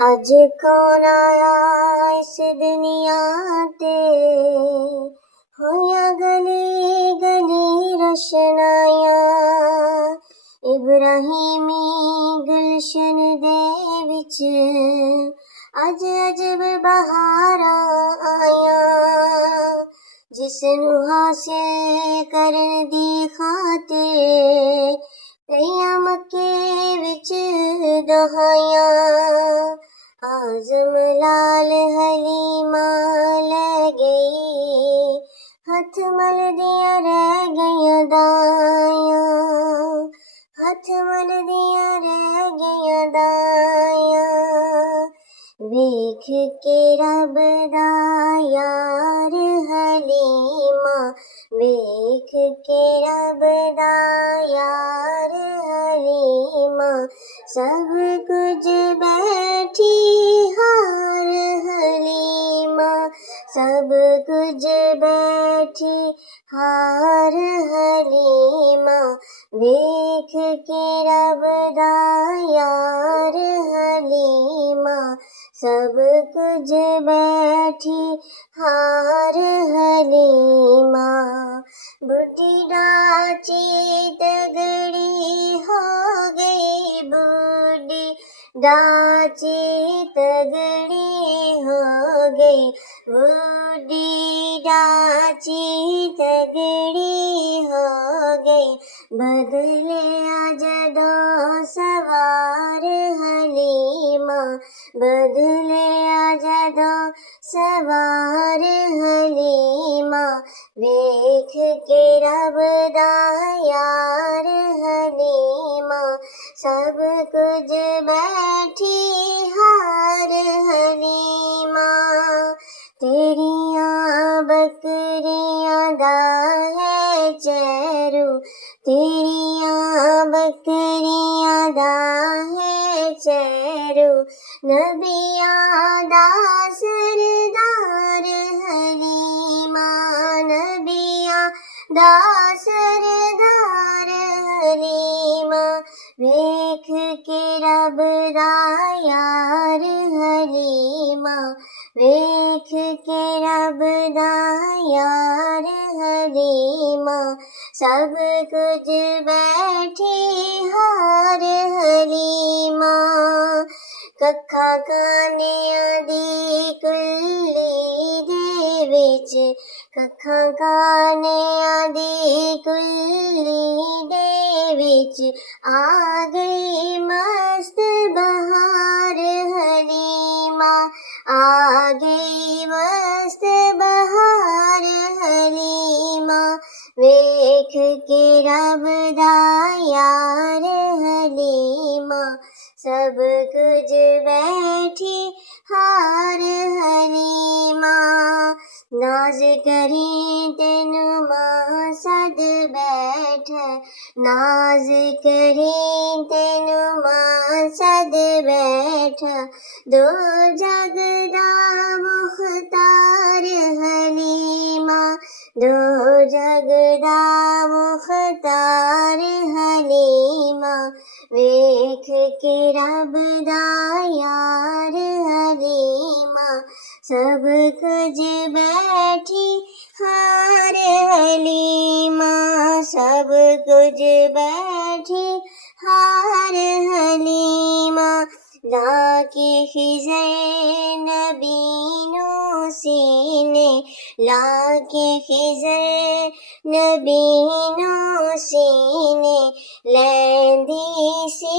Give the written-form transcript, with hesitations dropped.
अज कौन आया इस दुनिया ते, होया गली गली रशनाया। इब्राहिमी गुलशन दे विच अज अजब बहारां आया। जिसनू हासिल करन दी खातिर कईयां मक्के विच दहाइयां। आज़म लाल हलीमा लै गई, हथ मलदियां रह गईयां दायां। हथ मलदियां रह गईयां दायां। वेख के रब दा यार हलीमा, वेख के रब दा यार हलीमा। सब कुछ बैठी हार हलीमा, सब कुछ बैठी हार हलीमा। वेख के रब दा यार हलीमा, सब कुछ बैठी हार हलीमा। बुढ़ी डाची तगड़ी हो गई, बुढ़ी डाची तगड़ी हो गई। बुढ़ी डाची तगड़ी हो गई। बदले जदों सवार हलीमा, बदले जदों सवार हलीमा। वेख के रब दा यार हलीमा, सब कुछ बैठी हार हलीमा। तेरियां बकरियां दा है चैरू, तेरियां बकरियां दा है चैरू। नबियां दा सरदार हलीमा, नबियां दा सरदार हलीमा। वेख के रब दा यार हलीमा, वेख के रब दा यार हलीमा। सब कुछ बैठी हार हलीमा। कक्खा कानियां दी कुल्ली दे विच, कक्खा कानियां दी कुल्ली दे विच आ गई मस्त बहार हलीमा, आ गई मस्त बहार हलीमा। वेख के रब दा यार हलीमा, सब कुछ बैठी हार हलीमा। नाज करी तेनू मां सद बैठे, नाज करी तेनू मां सद बैठे। दो जग दा मुख्तार हलीमा, दो जग दा मुख्तार हलीमा। वेख के रब दा यार हलीमा, सब कुछ बैठी हार हलीमा, सब कुछ बैठी हार हलीमा। लाके खिज़र नबी नू सीने, लाके खिज़र नबी नू सीने। लैंदी सी